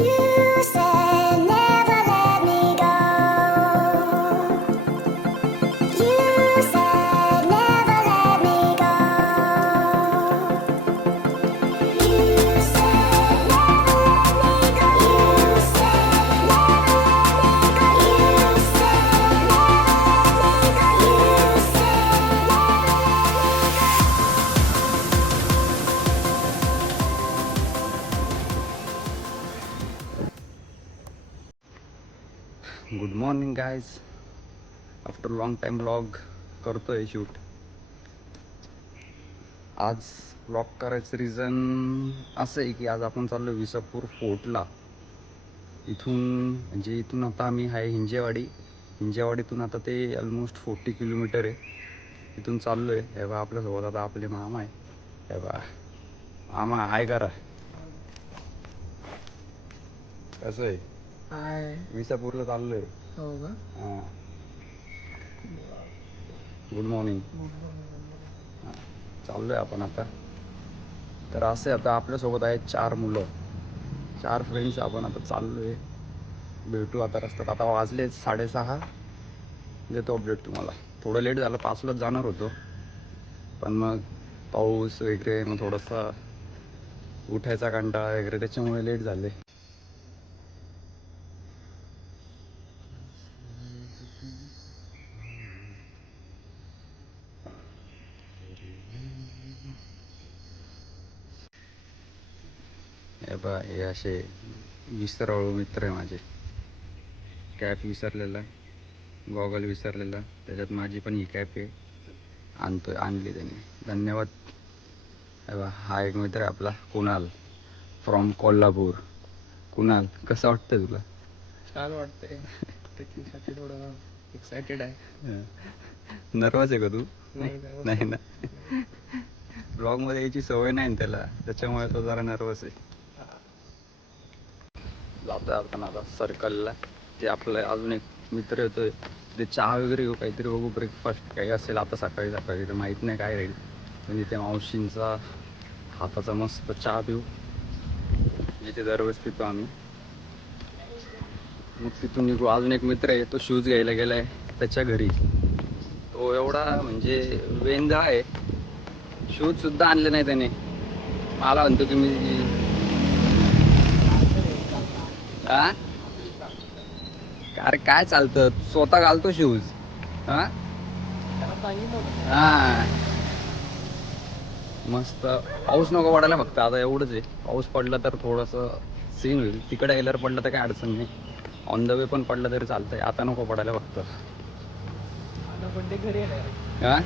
You said after long time blog करतोय shoot आज blog करायचं रिझन असं आहे की आज आपण चाललो विसापूर फोर्टला इथून म्हणजे इथून आता आम्ही आहे हिंजेवाडी. हिंजेवाडीतून आता ते ऑलमोस्ट फोर्टी किलोमीटर आहे. इथून चाललो आहे हे बा आपल्यासोबत आता आपले मामा आहे. हे बा मामा आहे करा. कसं आहे? हाय. विसापूरला चाललो आहे हो का? हां. गुड मॉर्निंग चाललोय आपण आता. तर असे आता आपल्यासोबत आहेत चार मुलं. चार फ्रेंड्स आपण आता चाललोय. भेटू आता रस्त्यात. आता वाजले साडेसहा. देतो अपडेट तुम्हाला. थोडं लेट झालं. पाचलाच जाणार होतो. पण मग पाऊस वगैरे मग थोडंसं उठायचा कंटाळा वगैरे त्याच्यामुळे लेट झाले हे बा हे असे विसराळू मित्र आहे माझे. कॅप विसरलेला गॉगल विसरलेला त्याच्यात माझी पण ही कॅप आहे. आणतोय आणली त्याने. धन्यवाद. हे हा एक मित्र आहे आपला कुणाल. फ्रॉम कोल्हापूर. कुणाल कसं वाटतं तुला? छान वाटतंय. ट्रेकिंगसाठी थोडं एक्सायटेड आहे. नर्वस आहे का तू? नाही ना? ब्लॉगमध्ये यायची सवय नाही त्याला. त्याच्यामुळे तो जरा नर्वस आहे. जातोय आपण आता सर्कलला ते आपलं अजून एक मित्र येतोय ते चहा वगैरे घेऊ काहीतरी बघू ब्रेकफास्ट काही असेल आता सकाळी सकाळी तर माहीत नाही काय राहील. म्हणजे त्या मावशींचा हाताचा मस्त चहा पिऊ. जिथे दरवेळेस पितो आम्ही. मग तिथून निघू. अजून एक मित्र आहे तो शूज घ्यायला गेलाय त्याच्या घरी. तो एवढा म्हणजे वेंदा आहे. शूज सुद्धा आणले नाही त्याने. मला म्हणतो की मी हा? अरे काय चालतं? स्वतः घालतो शूज हा? हा. मस्त. पाऊस नको पडायला फक्त. आता एवढंच आहे. पाऊस पडला तर थोडंसं सीन होईल. तिकडे गेल्यावर पडलं तर काय अडचण नाही. ऑन द वे पण पडलं तरी चालतंय. आता नको पडायला फक्त. हा?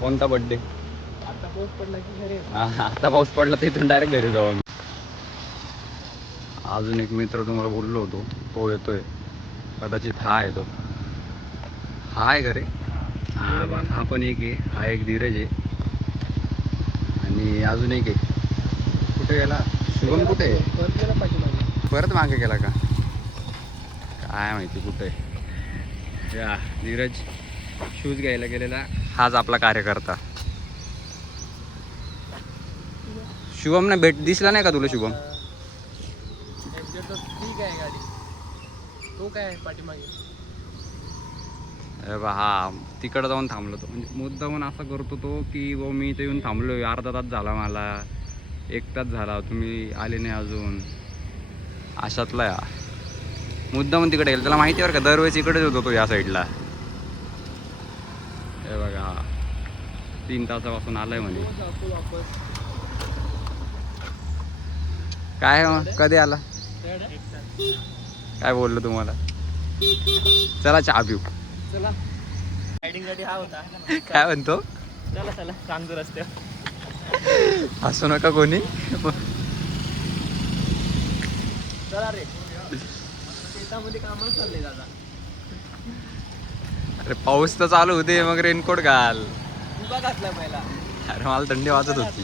कोणता बड्डे आता पाऊस पडला की घरी आहे. हा आता पाऊस पडला तर इथून डायरेक्ट घरी जाऊ अजून एक मित्र तुम्हाला बोललो होतो. तो येतोय. कदाचित हा आहे तो हा आहे घरे हा बा- हा पण एक आहे. हा एक धीरज आहे. आणि अजून एक आहे. कुठे गेला? शुभम कुठे आहे? परत गेला परत मागे गेला का? काय माहिती कुठे आहे? या धीरज. शूज घ्यायला गेलेला. हाच आपला कार्यकर्ता. शुभम नाही भेट दिसला नाही का तुला शुभम एक्झॅक्ट ठीक आहे गाडी तो काय पाठीमागे? हा तिकडं जाऊन थांबलो तो. म्हणजे मुद्दामून असं करतो तो की बा मी इथे येऊन थांबलो अर्धा तास झाला मला. एक तास झाला. तुम्ही आले नाही अजून. अशातला या. मुद्दामून तिकडे गेला. त्याला माहिती आहे बरं का दरवेळेस इकडेच होतो तो या साईडला. हे बघा हा. तीन तासापासून आलाय म्हणे. वापस. काय मग कधी आला? काय बोललो तुम्हाला? चला चहा पिऊ. चला. रायडिंग गाडी हा होता. काय म्हणतो? चला चला. हसू नका कोणी. चला रे. शेतामध्ये कामाला चालले दादा. अरे पाऊस तर चालू होते मग रेनकोट घाल. घातला पहिला. अरे मला थंडी वाजत होती.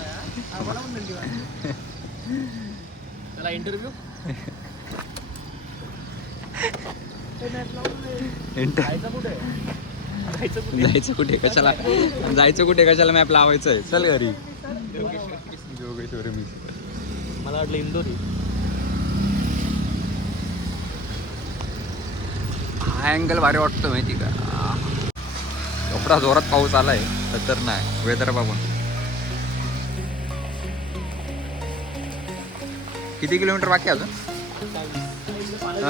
चला इंटरव्ह्यू इंटर जायचं कुठे? कशाला? जायचं कुठे? कशाला मॅप लावायचं आहे चल घरी. जोगेश्वरी मला वाटलं हा अँगल भारी वाटतो माहिती का? कपडा जोरात पाऊस आलाय. तर नाही वेदर बघून. किती किलोमीटर बाकी अजून?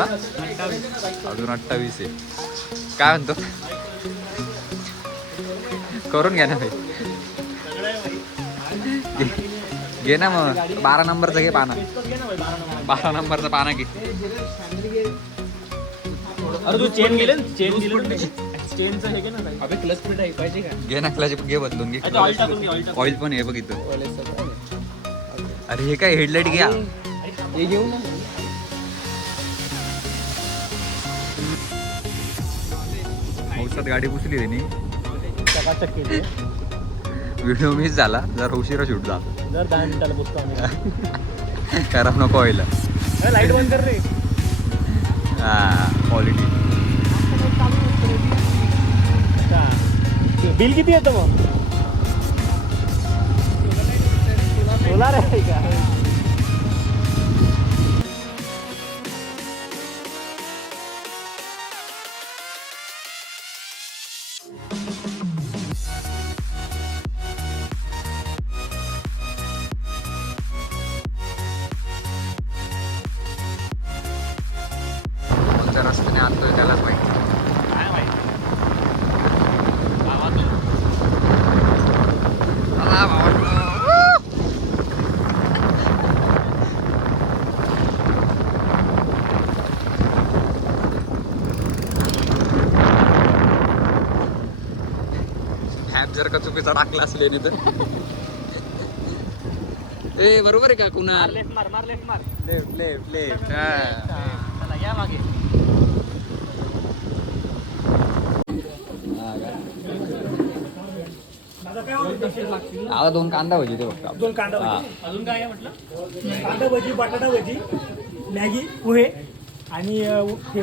अजून अठ्ठावीस आहे. काय म्हणतो? करून घ्या ना भाई घे- ना मग. बारा नंबरचा घे पाना. बारा नंबरचा पाना घे. अरे तू चेन गेले चेन हे घे ना अबे क्लच घे ना क्लच घे बदलून घे ऑइल पण आहे बघ इथं. अरे हे काय हेडलाईट घ्या. हे घेऊ ना. पावसात गाडी पुसली त्यांनी. चकाचक केली. व्हिडिओ मिस झाला. जरा उशिरा शूट झाला. जर दहा मिनिटाला आम्ही. खराब नको व्हायला. लाइट बंद कर रे. हा क्वालिटी बिल किती येतं मग? सोलार आहे का का चुकीचा टाकला असले तर ए बरोबर आहे का कुणाल? लेफ्ट मार मार लेफ्ट मार. लेफ्ट लेफ्ट लेफ्ट चला या मागे. आता दोन कांदा भजी ते फक्त. दोन कांदा. अजून काय आहे म्हटलं? कांदा भजी बटाटा भजी मॅगी पोहे आणि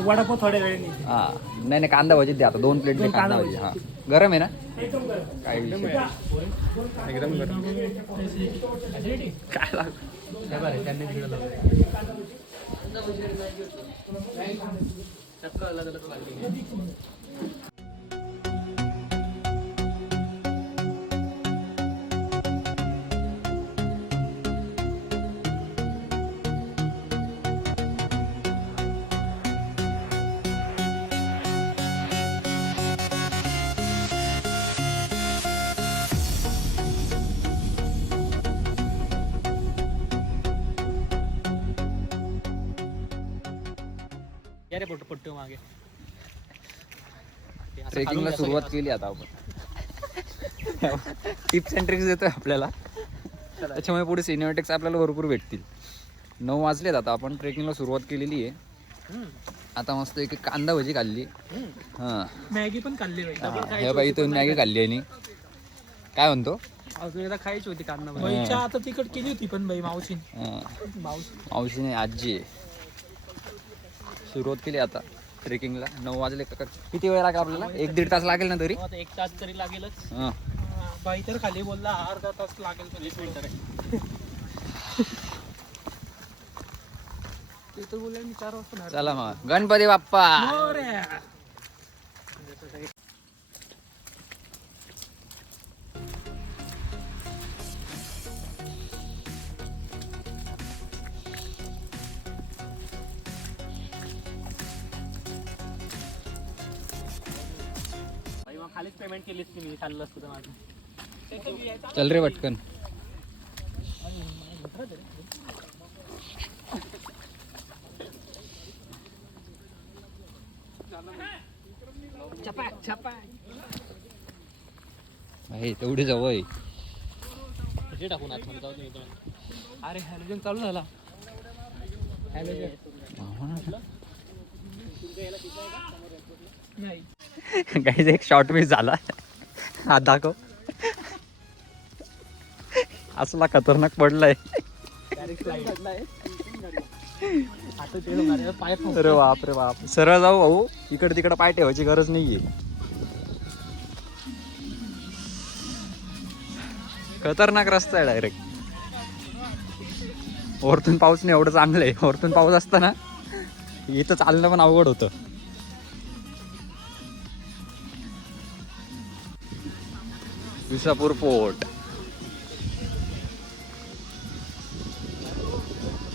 वडापाव थोड्या वेळाने. हा. नाही नाही कांदा भजी द्या आता. दोन प्लेट कांदा भजी. हा. गरम आहे ना. काय नाही. एकदम गरम काय लाग बरं त्यांनी तिकडे लावलं अलग अलग ट्रेकिंगला सुरुवात केली आता आपण. टिप्स अँड ट्रिक्स देतोय आपल्याला. त्याच्यामुळे पुढे सिनेमॅटिक्स आपल्याला भरपूर भेटतील. नऊ वाजलेत आता आपण ट्रेकिंगला सुरुवात केलेली आहे. आता मस्त एक कांदा भजी खाल्ली. हां. मॅगी पण खाल्ली बाई. हा, हे बाई इथून मॅगी खाल्ली आणि काय म्हणतो? अजून एकदा खायची होती कांदा आता तिकट केली होती पण बाई मावशी हां, मावशी. मावशीने आजी. आहे सुरुवात केली आता. ट्रेकिंगला नऊ वाजले का किती वेळ लागेल आपल्याला? एक दीड तास लागेल ना तरी? आता एक तास तरी लागेलच. हां. बाई तर खाली बोलला अर्धा तास लागेल पण वीस मिनिटं रे. ते तर बोलले मी चार वाजता चला मग. गणपती बाप्पा. मोरया. पेमेंट केलीस की मी खाल्लं असतं तर माझं. चल रे पटकन. भाई तेवढी जवळ हे टाकून आतमध्ये जाऊ. अरे हॅलोजन चालू झाला. नाही. काही एक शॉर्ट मिस झाला. हा दाखव. असला खतरनाक पडलाय. अरे बाप रे बाप. सरळ जाऊ भाऊ. इकडे तिकडे पाय ठेवायची गरज नाहीये. खतरनाक रस्ता आहे डायरेक्ट वरतून पाऊस नाही एवढं चांगलं आहे वरतून पाऊस असताना इथं चालणं पण अवघड होतं. विसापूर फोर्ट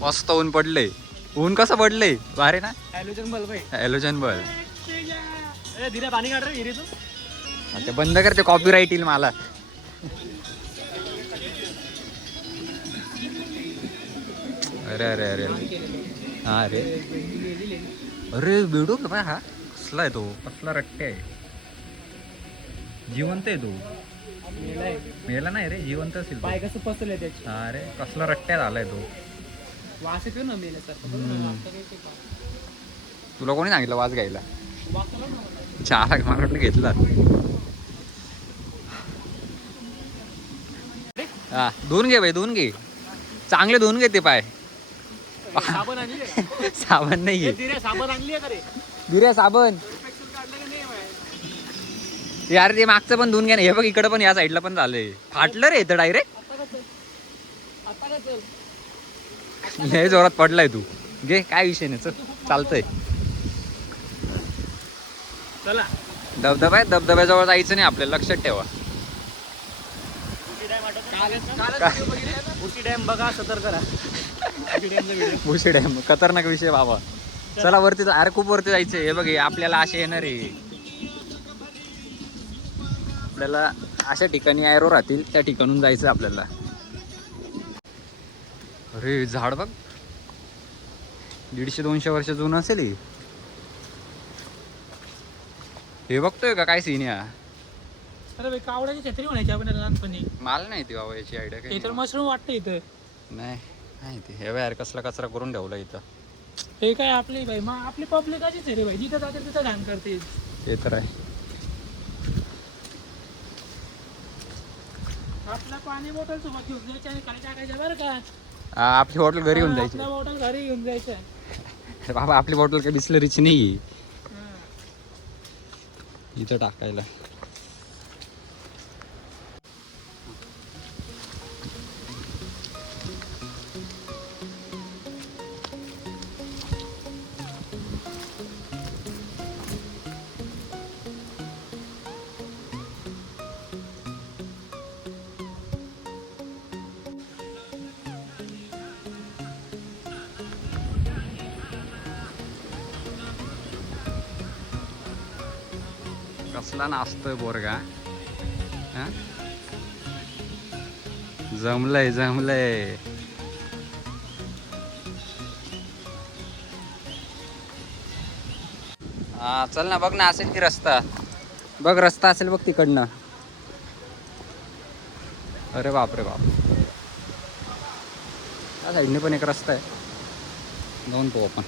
मस्त ऊन पडले. ऊन कसं पडले? भारी ना? हॅलोजन बल्ब आहे. हॅलोजन बल ए, धीरे पाणी काढ रे ते. बंद करते कॉपीराईट येईल मला. अरे अरे अरे. हा अरे. अरे बेडूक आहे बा हा. कसला आहे तो? कसला रट्टे आहे? जिवंत आहे तो. मेला नाही रे जिवंत असेल तो. पाय कसं पसरले त्याची? हा अरे कसला रट्ट्यात आलाय तो. वास येतो ना मेल्यासारखं. तुला कोणी सांगितलं वाज घ्यायला? वास आला ना मला. वाटलं घेतला. हा धुवून घे बाई धुवून घे. चांगले धुवून घे ते पाय साबण आणली? साबण नाही घे साबण आणली आहे का रे? धुऱ्या साबण. यार ते मागचं पण धुवून घ्या ना. हे बघ इकडं पण या साईडला पण झालंय. फाटलं रे इथं डायरेक्ट लय जोरात पडलाय तू. घे काय विषय नाही चल चालतंय. चला. धबधबा आहे धबधब्याजवळ जायचं नाही आपल्याला लक्षात ठेवा. उशी डॅम बघा सतर्क करा उशी डॅमचा व्हिडिओ भुसे डॅम खतरनाक विषय बाबा. चला वरती अरे खूप वरती जायचंय. हे बघ आपल्याला असे येणार आहे. आपल्याला अशा ठिकाणी एरो राहतील त्या ठिकाणून जायचं आपल्याला. अरे झाड बघ. दीडशे दोनशे वर्ष जुनं असेल हे. हे बघतोय का काय सीन या? अरे बाई कावड्याची छत्री म्हणायची आपण लहानपणी. मला नाही ती बाबा याची आयडिया काही तर मशरूम वाटतं इथं. नाही नाही ते. हे बघ यार कसला कचरा करून ठेवला इथं. हे काय आपली बाई मग आपली पब्लिक अशीच आहे रे बाई. जिथं जाते तिथं घाण करते. ते तर आहे. आपला पाणी बॉटल सोबत घेऊन जायचं आणि काय टाकायचं बरं का. आ, आपली हॉटेल घरी घेऊन जायची. आपला बॉटल घरी घेऊन जायचं. अरे बाबा आपली बॉटल काही बिस्लरीची नाही. इथं टाकायला. कसला नाचतोय बोरगा जमलंय जमलंय. हा चल ना बघ ना असेल की रस्ता. बघ रस्ता असेल बघ तिकडनं. अरे बाप रे बाप. त्या साईडने पण एक रस्ता आहे. जाऊन पाहू आपण.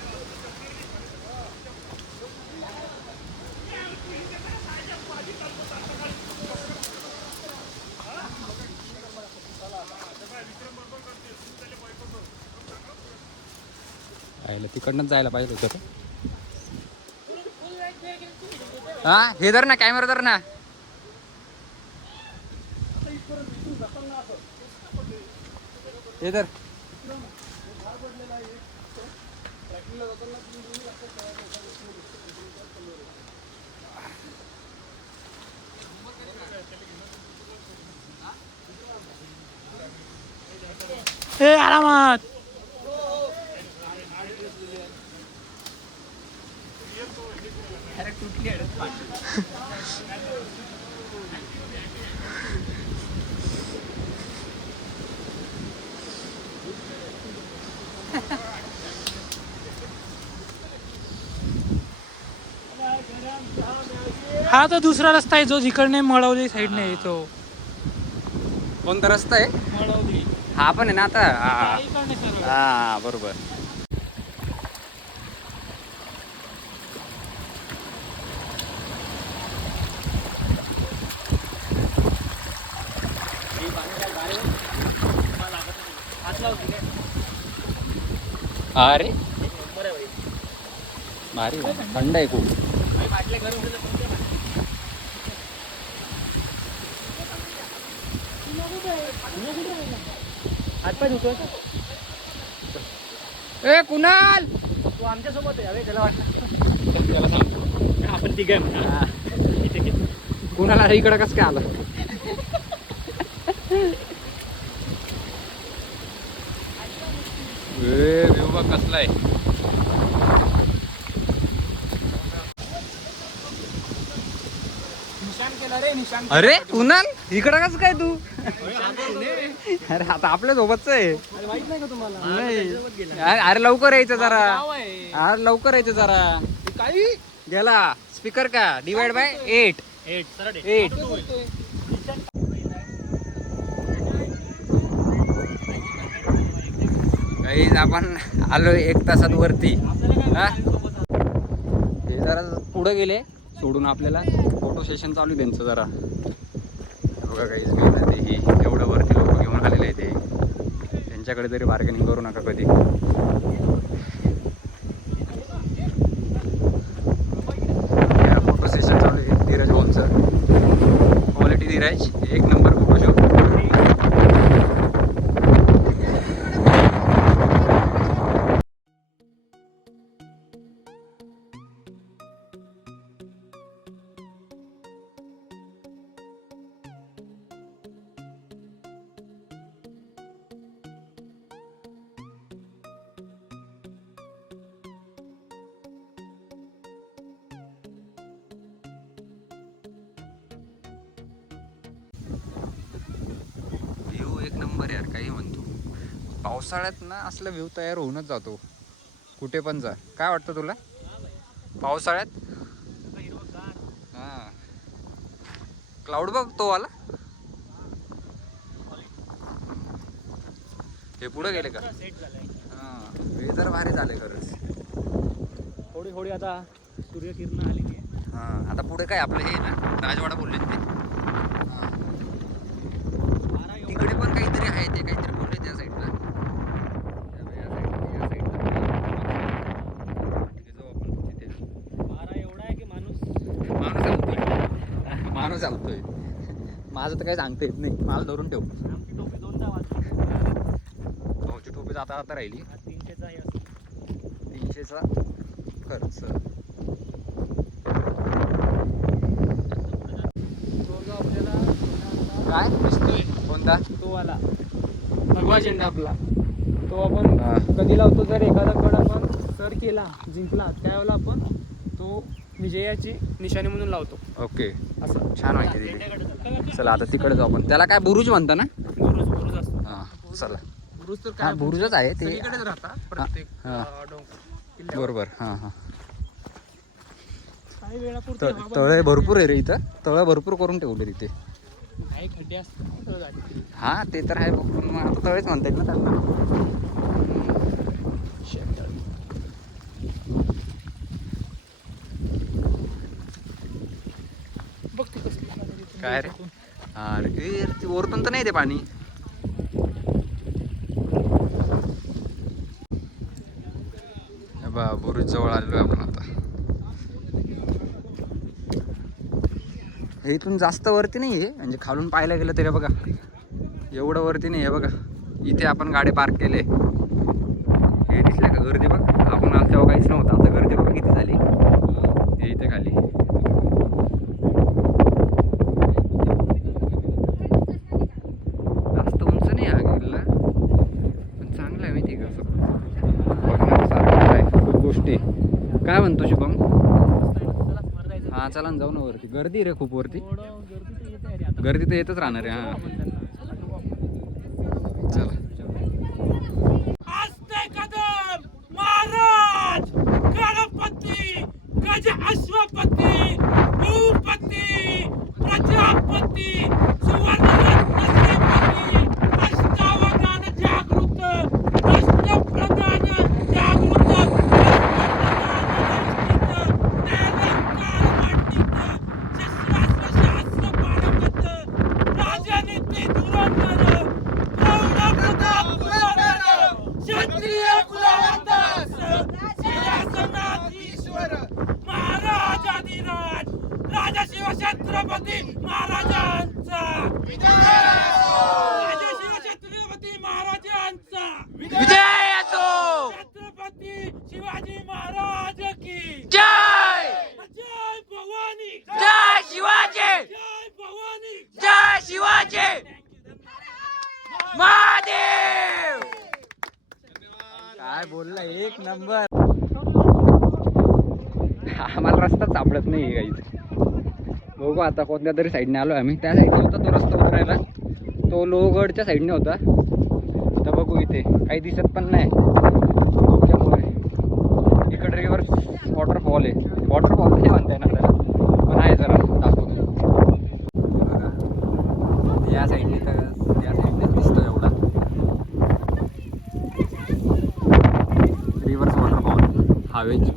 आयला तिकडनंच जायला पाहिजे होतं हा हे धर ना कॅमेरा धर ना. हे धर. ए आरामात. हा तो दुसरा रस्ता आहे जो जिकडने मळवली साईडने येतो कोणता रस्ता आहे? मळवली. हा पण आहे ना आता. हा हा बरोबर. अरे. भारी आहे. थंड आहे खूप. हातपाय ए कुणाल? तू आमच्यासोबत आहे. अरे त्याला वाटलं. त्याला सांग. आपण तिघ. कुणाला इकडं कसं काय आलं? व्ह्यू बघ रे निशान अरे कुणाल? इकडं कसं काय तू? अरे आता आपल्या सोबतच आहे. माहीत नाही का तुम्हाला? नाही. अरे अरे लवकर यायचं जरा. आहे. अरे लवकर यायचं जरा. काही? गेला. स्पीकर का? Divide by eight eight guys आपण आलो एक तासात वरती. हे? जरा पुढे गेले सोडून आपल्याला. फोटो सेशन चालू त्यांचं जरा. बघा काहीच मिळत ते ही? एवढं वरती लोक घेऊन आलेले आहे ते त्यांच्याकडे तरी बार्गेनिंग करू नका कधी. पावसाळ्यात ना असला व्ह्यू तयार होऊनच जातो. कुठे पण जा. काय वाटतं तुला? पावसाळ्यात? हां. क्लाउड बघ तो आला हे पुढे गेले का? हां. वेदर भारी झाले खरंच. थोडी थोडी आता सूर्यकिरण आहे हां. आता पुढे काय आपलं हे ना राजवाडा बोलले ते. हां. तिकडे पण काहीतरी आहे ते काहीतरी बोलले त्या या साईडला या साईडला तिथे जाऊ आपण तिथे वारा एवढा आहे की माणूस माणूस चालतोय माणूस चालतोय माझं तर काही सांगता येत नाही. मला धरून ठेव. आमची टोपी दोनदा वाजली. भाऊची टोपी जाता जाता राहिली. हा तीनशेचा तीनशेचा खर्च. तो जो आपल्याला काय? कोणता? तो वाला भगवा झेंडा आपला. तो आपण. कधी लावतो? जर एखादा गड आपण सर केला जिंकला त्यावेळेला आपण तो विजयाची निशाणी म्हणून लावतो. ओके. असं. छान माहिती दिली चला आता तिकडे जाऊ आपण. त्याला काय बुरुज म्हणता ना? बुरुज बुरुज असतो. हां चला. बुरुज तर काय बुरुजच आहे ते. राहतात. बरोबर हां हां. तळे भरपूर आहे रे इथं. तळं भरपूर करून ठेवले तिथे. हा ते तर आहे पण मग आता तळेच म्हणता येत ना त्यांना बघ ते कसली आहे तिथे. काय रे अरे ते वरतून तर नाही ते पाणी. हे बा बुरुज जवळ आलेलो आपण आता. हे इथून जास्त वरती नाही आहे म्हणजे खालून पाहायला गेलं तरी बघा. एवढं वरती नाही आहे बघा. इथे आपण गाडी पार्क केले. हे दिसले का गर्दी बघ? आपण आलो तेव्हा काहीच नव्हतं. आता गर्दी बघा किती झाली. हे इथे खाली जास्त उंच नाही हा किल्ला पण चांगला आहे माहिती आहे का असं बघण्यासारखं आहे खूप गोष्टी काय म्हणतो शुभम चला वर जायचं हा चला ना जाऊ ना वरती. गर्दी रे खूप वरती. गर्दी तर येतच राहणार आहे हा. चला. आम्हाला रस्ता सापडत नाही काही बघू आता कोणत्या तरी साईडने आलो आम्ही. त्या साईडने होता तो रस्ता उतरायला. तो लोहगडच्या साईडने होता. तर बघू इथे. काही दिसत पण नाही. त्यामुळे इकडे रिव्हर वॉटरफॉल आहे. वॉटरफॉल नाही म्हणता येणार त्याला पण आहे जरा दाखवतो बघा या साईडने तर या साईडने दिसतो एवढा रिव्हर्स वॉटरफॉल हवेज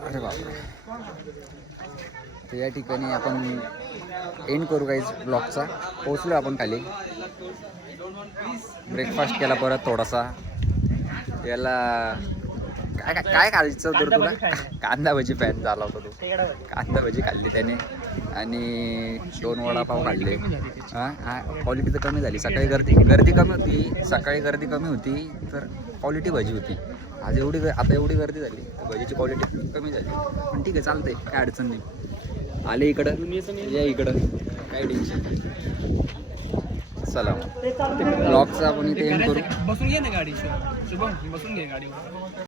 अरे बापरे तर या ठिकाणी आपण एंड करू काही ब्लॉगचा पोचलो आपण खाली. ब्रेकफास्ट केला परत थोडासा. याला काय काय काय खायचं होतं रे तुला? कांदा भजी फॅन झाला होता तो. कांदा भजी खाल्ली त्याने. आणि दोन वडापाव खाल्ले. हां? हां? क्वालिटी तर कमी झाली. सकाळी गर्दी गर्दी कमी होती. सकाळी गर्दी कमी होती तर क्वालिटी भजी होती. आज एवढी आता एवढी गर्दी झाली. तर भजीची क्वालिटी कमी झाली. पण ठीक आहे चालतंय. काय अडचण नाही. आले इकडं. या इकडं. काय टेन्शन चला ब्लॉगचा आपण इथे एंड करू. बसून घे ना गाडी. शुभम बसून घे गाडीवर.